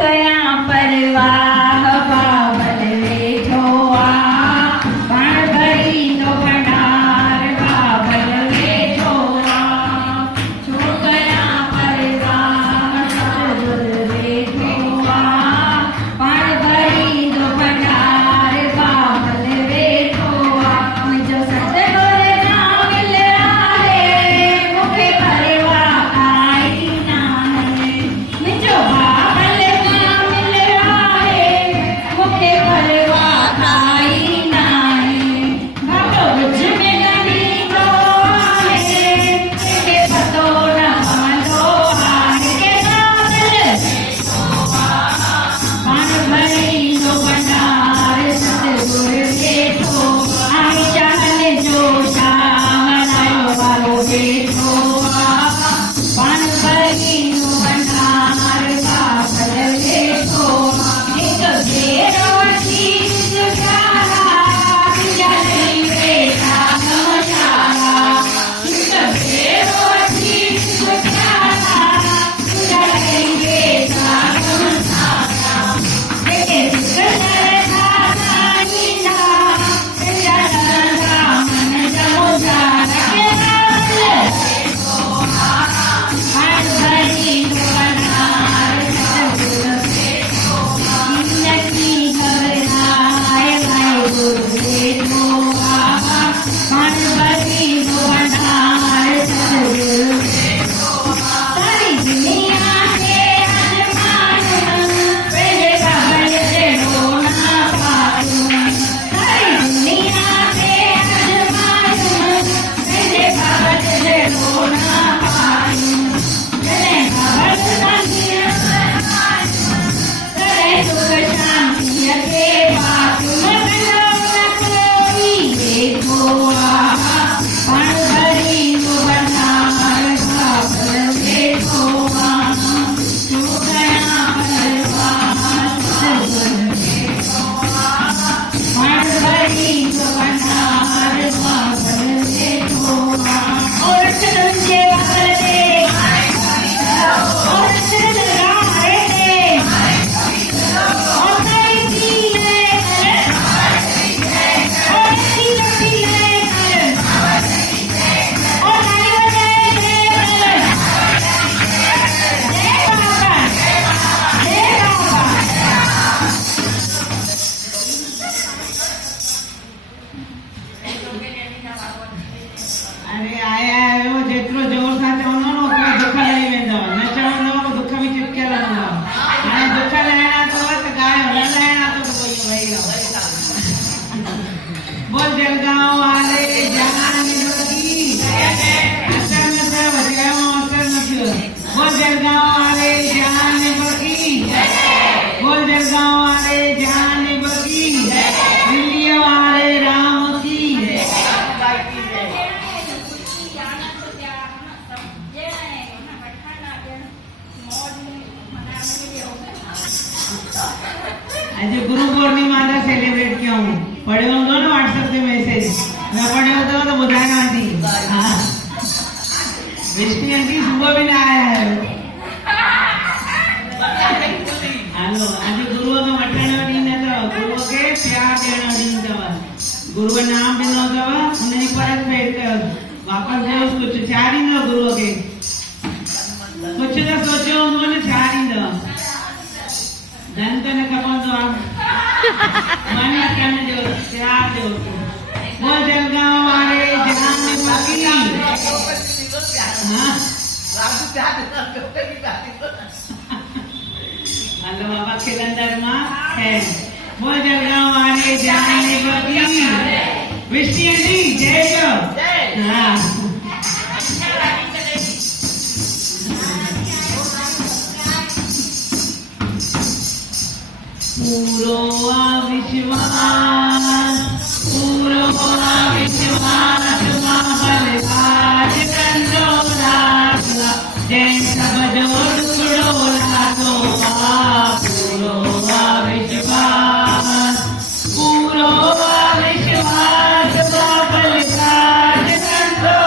कया परवाह बाबल वेठो आ पण भरी नो भंडार बाबल वेठो आ छोकरा परवाह सतगुर वेठो आ पण भरी नो भंडार बाबल वेठो आ मुझो सतगुर ना मिल आहे मुखे परवाह काई ना है मुझो बाबल ना मिल आहे मुखे परवाह काई ना है बाबो बुझ में नहीं तो आहे के पतो न मानो आहे के बाबल पण भरी नो भंडार सतगुर वेठो आई चाहने जो शामलायो वालो वेठो पण भरी नो भंडार बाबल वेठो एक भेरो चीज प्यारा बीजा नहीं बेटा नमशारा एक भेरो चीज प्यारा बीजा नहीं बेटा नमशारा देखे सुंदर सानी ना तेरा रंगा मन जमोजा के बाबल पण भरी नो भंडार सतगुर वेठो जिंदगी घबराए भाई गुरु वेठो पण भरी नो भंडार सतगुर वेठो सारी दुनिया के अजमान पहले बाबल जेड़ो ना पाऊं सारी दुनिया के अजमान पहले बाबल जेड़ो ना पाऊं चले बाबल संगी करे सुख शांति के बात में बनो न कोई देखो पण भरी नो भंडार बाबल वेठो छोकरा परवाह सतगुर वेठो पण भरी नो भंडार बाबल वेठो और चरण के बाबल दे और चरण गाए दे और कई पीले और पीले पीले और नारियल दे बाबा जय बाबा अरे आया आयो जेतिरो जोर सां चवंदो न ओतिरो दुख लही वेंदव न चवंदव त दुख में चिपकियल रहंदव हाणे दुख लहिणा अथव त ॻायो न लहिणा अथव त पोइ वेही रहो बोल जलगांव वाले जान बगी असर न थियो चयो असर न थियो बोल जलगांव वाले जान बगी बोल जलगांव वाले जान बगी दिल्ली वाले राम की આજે ગુરુ પૂર્ણિમા था सेलिब्रेट कयूं पढ़ियो हूंदो न व्हाट्सएप ते मैसेज न पढ़ियो अथव त ॿुधायां थी हा विष्णु आंटी सुबुह बि न आया आहियो हलो अॼु गुरुअ खे वठण जो ॾींहुं न अथव गुरुअ खे प्यार ॾियण जो ॾींहुं अथव गुरुअ नाम ॾिनो अथव हुनजी परत भेट कयो वापसि ॾियोसि कुझु छा ॾींदव गुरुअ खे कुझु त सोचियो हूंदो न छा ॾींदव धन त न खपंदो आहे मन करण जो प्यार जो वो जलगांव वाले जान बगी हलो बाबा खिलंदर मां है वो जलगांव वाले जान बगी विष्णु जी जय जो हाँ पूरो विश्वास बाबल आज कंदो लाखला जय सब जो टुकड़ो लाखो पूरो विश्वास बाबल आज कंदो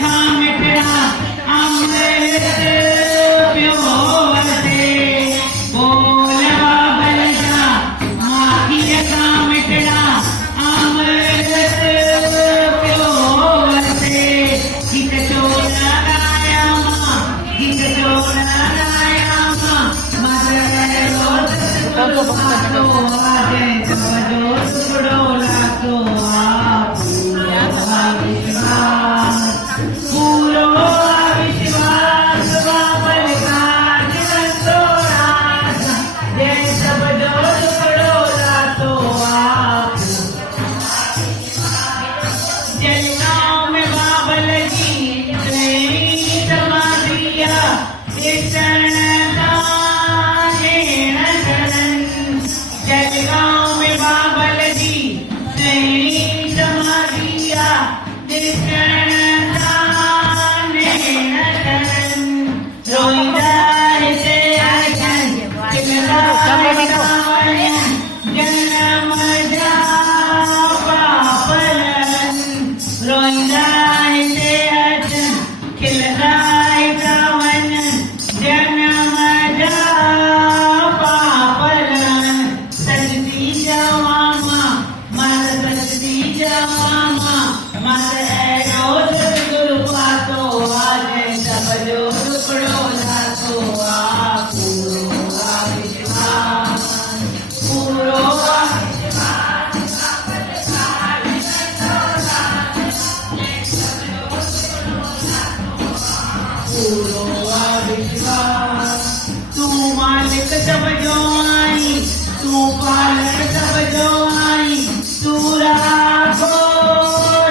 खां मिठड़ा अमृत पियो वरते बोल बाबल जा माखीअ खां मिठड़ा अमृत पियो वरते हिक चोर आया मां हिक चोर आया मां मदरो लातो आजे तवजो टुकड़ो लातो पूरो विश्वास बाबल काज संतोष जय तवजो टुकड़ो लातो जलगांव में बाबल जी समाधिया जलगांव में बाबल जी समाधिया तू मालिक सब जो आई तू पालक सब जो आई तू राखो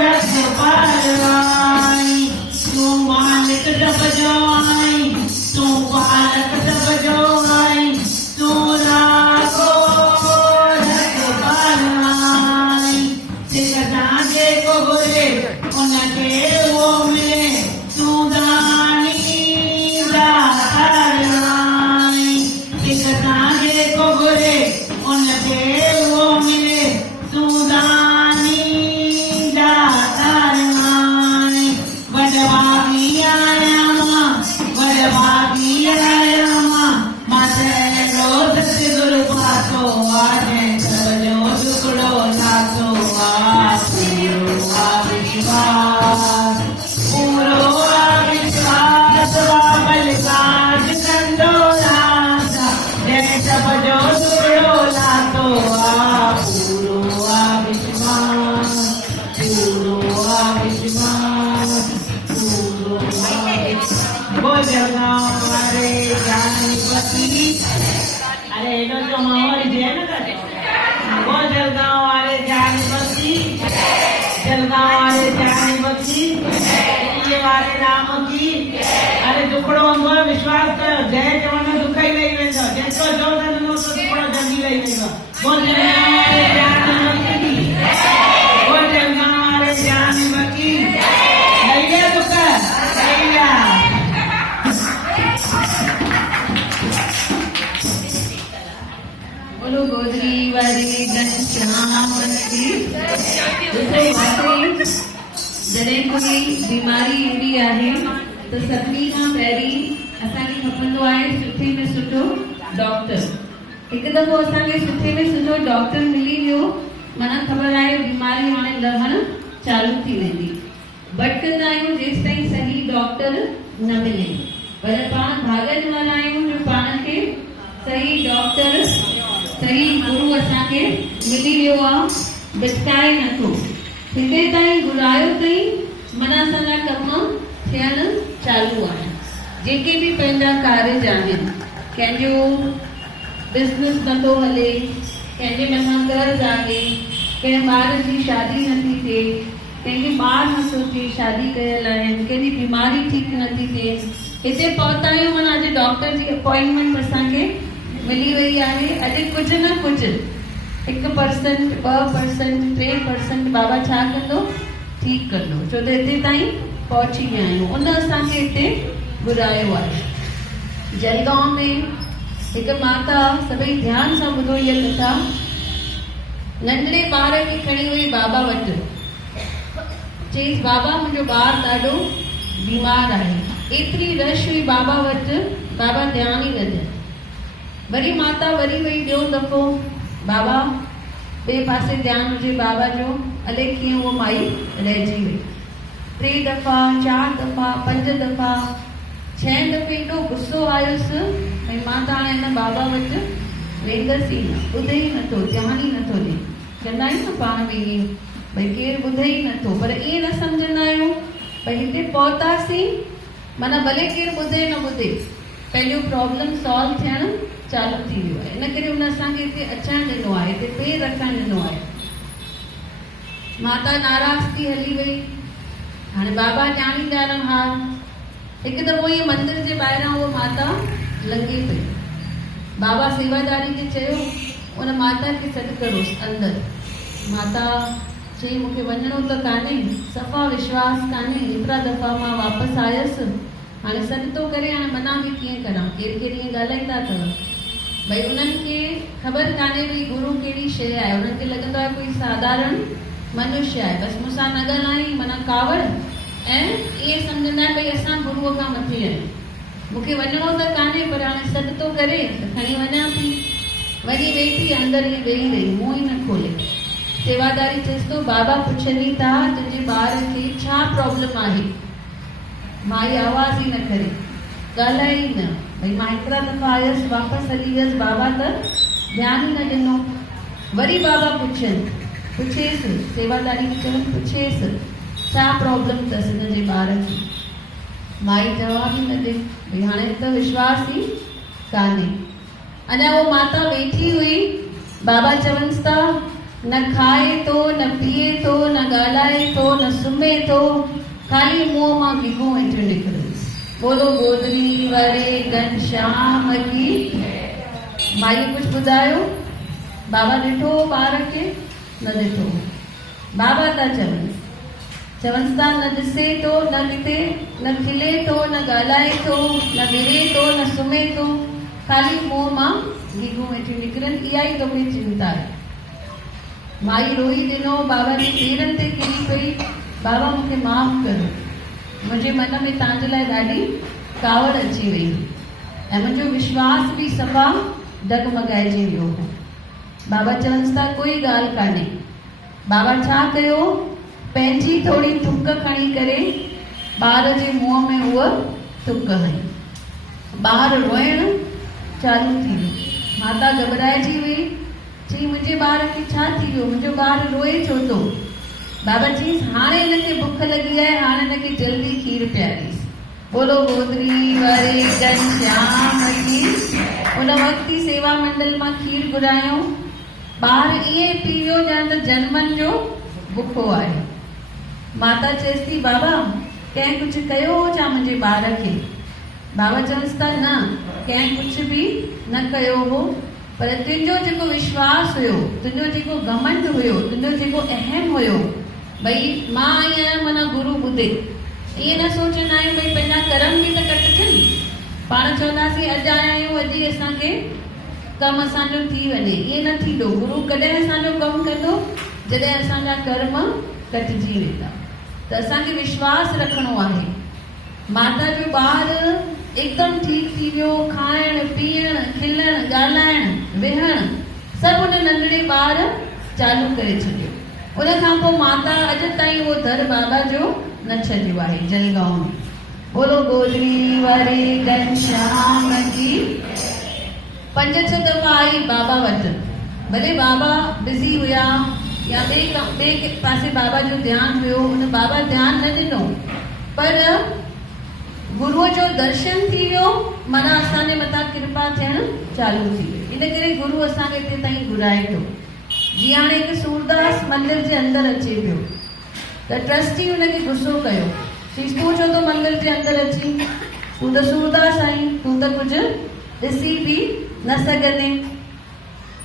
रख परवाई तू मालिक सब जो आई तू पालक सब जो आई तू राखो रख परवाई सिख साजे को बोले उनके वो मिले तू दानी दाताराई सिख साजे को बोले उनके वो मिले तू दानी दाताराई वडभागी आया मां वडभागी आया मां माते रोज गुरु पातो आजे तवजो टुकड़ो लातो पूरो विश्वास बाबल काज संतोष जय तवजो टुकड़ो लातो पूरो विश्वास वो जलगांव वाले ज्ञानीपति अरे इधर तो माहौल जय न कर वो जलगांव वाले ज्ञानीपति जलगांव वाले ज्ञानीपति ये वाले राम की अरे टुकड़ो हूंदो आहे विश्वास कयो जय चवण में दुख ई लही वेंदो जेतिरो जो कंदो तो टुकड़ो जल्दी लही वेंदो वो जलगांव वाले ज्ञानीपति वो जलगांव वाले ज्ञानीपति लही गया दुख लही गया बोलो गोदरी वारी घनश्याम की जॾहिं कोई बीमारी ईंदी आहे त सभिनी खां पहिरीं असांखे खपंदो आहे सुठे में सुठो डॉक्टर। हिकु दफ़ो असांखे सुठे में सुठो डॉक्टर मिली वियो माना ख़बर आहे बीमारी हाणे लहण चालू थी वेंदी। भटकंदा आहियूं जेसि ताईं सही डॉक्टर न मिले पर पाण भाॻनि वारा आहियूं जो पाण खे सही डॉक्टर सही गुरु असांखे मिली वियो आहे भिटकाए नथो हिते ताईं घुरायो अथई माना असांजा कम थियण चालू आहिनि। जेके बि पंहिंजा कारज आहिनि कंहिंजो बिज़नेस नथो हले कंहिंजे मथां कर्ज़ आहे कंहिं ॿार जी शादी नथी थिए कंहिंखे ॿार नथो थिए शादी कयल आहिनि कंहिंजी बीमारी ठीकु नथी थिए हिते पहुता आहियूं माना अॼु डॉक्टर जी अपॉइंटमेंट असांखे मिली वई आहे। अॼु कुझु न कुझु 1% 2% 3% बाबा छा कंदो ठीकु कंदो छो त हिते ताईं पहुची विया आहियूं उन असांखे हिते घुरायो आहे। जलगांव में हिकु माता सभई ध्यान सां ॿुधो इहा कथा नंढड़े ॿार खे खणी वई बाबा वटि चईसि बाबा मुंहिंजो ॿारु ॾाढो बीमार आहे। एतिरी रश हुई बाबा वटि, बाबा ध्यानु ई न ॾियनि। वरी माता वरी वई ॿियो दफ़ो, बाबा ॿिए पासे ध्यानु हुजे बाबा जो, अलाए कीअं उहो माई रहिजी वई। 3 दफ़ा 4 दफ़ा 5 दफ़ा 6 दफ़े एॾो गुस्सो आयुसि भई मां त हाणे हिन बाबा वटि वेंदसि ई न, ॿुधे ई नथो, ध्यानु ई नथो ॾे। चवंदा आहियूं न पाण में ईअं भई केरु ॿुधे ई नथो, पर ईअं न सम्झंदा आहियूं भई हिते पहुतासीं माना भले केरु ॿुधे न ॿुधे, पंहिंजो प्रॉब्लम सॉल्व थियणु चालू थी वियो आहे। इन करे हुन असांखे हिते अचणु ॾिनो आहे, हिते पेर रखणु ॾिनो आहे। माता नाराज़ थी हली वई। हाणे बाबा ॼाणींदा हार। हिकु दफ़ो इहे मंदिर जे ॿाहिरां उहा माता लंघे पई। बाबा सेवादारी खे चयो उन माता खे सॾु करोसि अंदरि। माता चई मूंखे वञिणो त कान्हे, सफ़ा विश्वास कान्हे, एतिरा दफ़ा मां वापसि आयसि, हाणे सॾु थो करे, हाणे मना बि कीअं करां, केरु केरु ईअं ॻाल्हाईंदा अथव भई उन्हनि खे ख़बर कान्हे भई गुरु कहिड़ी शइ आहे। उन्हनि खे लॻंदो आहे कोई साधारण मनुष्य आहे, बसि मूंसां न ॻाल्हाई माना कावड़, ऐं ईअं सम्झंदा आहिनि भई असां गुरूअ खां मथे आहियूं। मूंखे वञिणो त कान्हे पर हाणे सॾु थो करे त खणी वञां थी। वञी वेठी अंदरि ईअं वेही रही, मुंहुं ई न खोले। सेवादारी चएसि थो बाबा पुछनि था तुंहिंजे ॿार खे छा प्रॉब्लम आहे। माई आवाज़ ई न करे, ॻाल्हाए ई न। भई मां हिकिड़ा दफ़ा आयसि, वापसि हली वियसि, बाबा त ध्यानु ई न ॾिनो। वरी बाबा पुछेसि, सेवादारी खे चवनि पुछेसि छा प्रॉब्लम अथसि हिनजे ॿार खे। माई जवाब ई न ॾे, भई हाणे त विश्वास ई कान्हे। अञा उहो माता वेठी हुई, बाबा चवनिसि था न खाए थो, न पीए थो, न ॻाल्हाए थो, न सुम्हे थो, ख़ाली मुंहं मां गिगूं हेठि निकिरंदसि। बोलो गोदरी वारे घनश्याम की। माई कुझु ॿुधायो? बाबा ॾिठो ॿार खे? न ॾिठो। बाबा था चवनि था न ॾिसे थो, न किथे न खिले थो, न ॻाल्हाए थो, न विरे थो, न सुम्हे थो, ख़ाली मुंहं मां गिगूं हेठि निकिरनि, इहा ई तोखे चिंता आहे। माई रोई ॾिनो, बाबा जे पेरनि ते किरी पई, बाबा मूंखे माफ़ करो, मुंहिंजे मन में तव्हांजे लाइ ॾाढी कावड़ अची वई ऐं मुंहिंजो विश्वास बि सफ़ा डगमगाइजी वियो हो। बाबा चवनि था कोई ॻाल्हि कान्हे। बाबा छा कयो, पंहिंजी थोरी थुक खणी करे ॿार जे मुंहं में उहा थुक हई। ॿार रोइणु चालू थी वियो। माता घबराइजी वई, चई मुंहिंजे ॿार खे छा थी वियो, मुंहिंजो ॿारु रोए छो थो। बाबा चईसि हाणे हिनखे बुख लॻी आहे, हाणे हिनखे जल्दी खीर पीआरीसि। बोलो गोदरी वारे घनश्याम की। उन वक़्तु ई सेवा मंडल मां खीर घुरायूं। ॿार ईअं पी वियो ॼण त जनमनि जो बुखो आहे। माता चएसि थी बाबा कंहिं कुझु कयो हो छा मुंहिंजे ॿार खे? बाबा चवनिसि था न कंहिं कुझु बि न कयो हो, पर तुंहिंजो जेको विश्वास हुयो, तुंहिंजो जेको घमंड हुयो, तुंहिंजो जेको अहम हुयो भई मां आई आहियां माना गुरु ॿुधे। ईअं न सोचंदा आहियूं भई पंहिंजा कर्म बि त कटिजनि। पाण चवंदासीं अॼु आया आहियूं, अॼु ई असांखे कमु असांजो थी वञे, ईअं न थींदो। गुरु कॾहिं असांजो कमु कंदो जॾहिं असांजा कर्म कटिजी वेंदा। त असांखे विश्वास रखिणो आहे। माता जो ॿारु एकदमि ठीकु थी वियो, खाइणु पीअणु खिलणु ॻाल्हाइणु विहणु सभु उन नंढड़े ॿार चालू करे छॾियो। उन खां पोइ माता अॼु ताईं उहो दर बाबा जो न छॾियो आहे जलगांव में। बोलो गोदरी वारे घनश्याम की। 5-6 दफ़ा आई बाबा वटि, भले बाबा बिज़ी हुया या ॿिए पासे बाबा जो ध्यानु हुयो, उन बाबा ध्यानु न ॾिनो, पर गुरुअ जो दर्शन थी वियो, माना असांजे मथां कृपा थियणु चालू थी वई। इन करे गुरु असांखे हिते ताईं घुराए थो। जीअं हाणे हिकु सूरदास मंदिर जे अंदरि अचे पियो त ट्रस्टी हुनखे गुस्सो कयो, चईसि तूं छो थो मंदिर जे अंदरि अची, तूं त सूरदास आहीं, तूं त कुझु ॾिसी बि न सघंदे।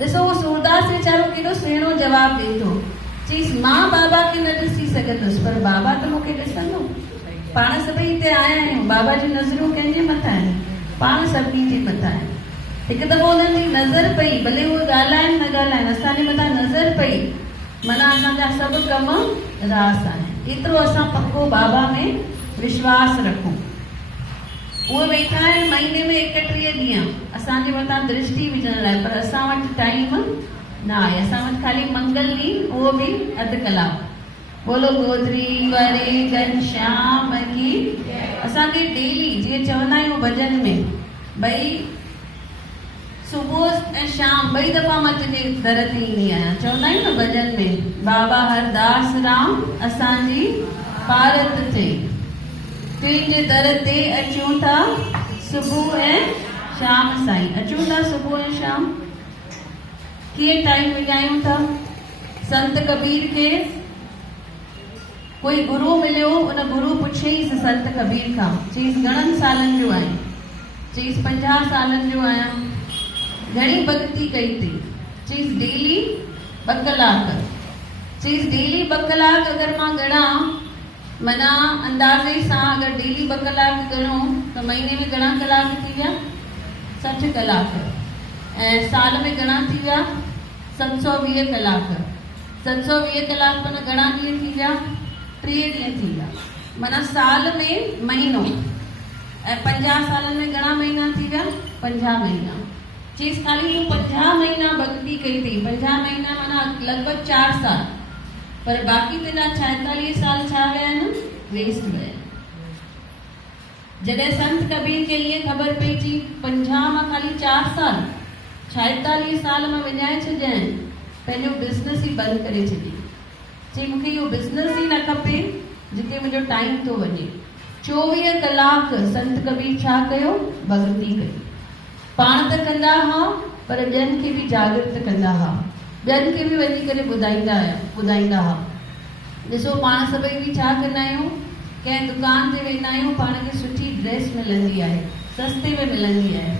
ॾिसो उहो सूरदास वीचारो केॾो सुहिणो जवाबु ॾिए थो, चईसि मां बाबा खे न ॾिसी सघंदुसि पर बाबा त मूंखे ॾिसंदो। पाण सभई हिते आया आहियूं, बाबा जी नज़रूं कंहिंजे मथां आहिनि? पाण सभिनी जे मथां आहिनि। हिकु दफ़ो हुननि जी नज़र पई, भले उहे ॻाल्हाइनि न ॻाल्हाइनि, असांजे मथां नज़र पई, माना असांजा सभु कम रास आहिनि। एतिरो असां पको बाबा में विश्वास रखूं। उहे वेठा आहिनि महीने में 31 ॾींहं असांजे मथां दृष्टि विझण लाइ, पर असां वटि टाइम न आहे। असां वटि ख़ाली मंगल ॾींहुं, उहो बि अधु कलाकु। बोलो गोदरी वरे घनश्याम की। असांखे डेली जीअं चवंदा आहियूं भॼन में भई सुबुह ऐं शाम 2 दफ़ा मां तुंहिंजे दर ते ईंदी आहियां। चवंदा आहियूं न भॼन में, बाबा हरदास राम असांजी पारत थे, तुंहिंजे दर ते अचूं था सुबुह ऐं शाम साईं। अचूं था सुबुह ऐं शाम, कीअं टाइम विञायूं था। संत कबीर खे कोई गुरु मिलियो, उन गुरु पुछियईंसि संत कबीर खां, चईसि घणनि सालनि जो आहीं? चईसि 50 सालनि जो आहियां। घणी भक्ति कई थी? चईसि डेली 2 कलाक। चईसि डेली 2 कलाक अगरि मां ॻणा, माना अंदाज़े सां अगरि डेली 2 कलाक ॻणूं त महीने में घणा कलाक थी विया? 60 कलाक। ऐं साल में घणा थी विया? 720 कलाक। 720 कलाक माना घणा ॾींहं थी विया? 3 ॾींहं थी विया। माना साल में महीनो। ऐं 50 सालनि में घणा महीना थी विया? 50 महीना। चीज़ खाली तूं 50 महीना भक्ति कई थी, 50 महीना माना लॻभॻि 4 साल, पर बाक़ी तुंहिंजा 46 साल छा विया आहिनि? वेस्ट विया। जॾहिं संत कबीर खे ईअं ख़बर पइजी 50 मां खाली 4 साल, 46 साल मां विञाए छॾिया आहिनि, पंहिंजो बिज़नेस ई बंदि करे छॾी। चई मूंखे इहो बिज़नेस ई न खपे जिते मुंहिंजो टाइम थो वञे। 24 कलाक संत कबीर छा कयो? भक्ति कई। पाण त कंदा हुआ, पर ॿियनि खे बि जागृत कंदा हुआ, ॿियनि खे बि वञी करे ॿुधाईंदा हुआ। ॾिसो पाण सभई बि छा कंदा आहियूं, कंहिं दुकान ते वेंदा आहियूं, पाण खे सुठी ड्रेस मिलंदी आहे, सस्ते में मिलंदी आहे,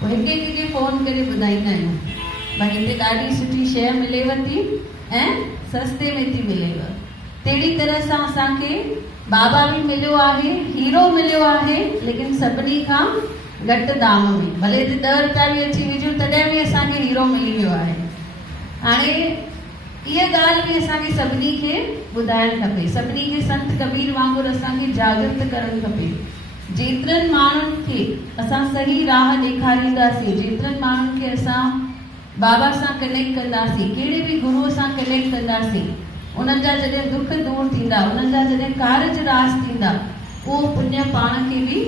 पोइ हिक खे फ़ोन करे ॿुधाईंदा आहियूं भई हिते ॾाढी सुठी शइ मिलेव थी ऐं सस्ते में थी मिलेव। तहिड़ी तरह सां असांखे बाबा बि मिलियो आहे, हीरो मिलियो आहे, लेकिन सभिनी खां घटि दाम में। भले हिते 10 रुपया बि अची विझूं तॾहिं बि असांखे हीरो मिली वियो आहे। हाणे इहा ॻाल्हि बि असांखे सभिनी खे ॿुधाइणु खपे, सभिनी खे संत कबीर वांगुरु असांखे जागृत करणु खपे। जेतिरनि माण्हुनि खे असां सही राह ॾेखारींदासीं, जेतिरनि माण्हुनि खे असां बाबा सां कनेक्ट कंदासीं, कहिड़े बि गुरूअ सां कनेक्ट कंदासीं, उन्हनि जा जॾहिं दुख दूर थींदा, उन्हनि जा जॾहिं कारज रास थींदा, उहो पुण्य पाण खे बि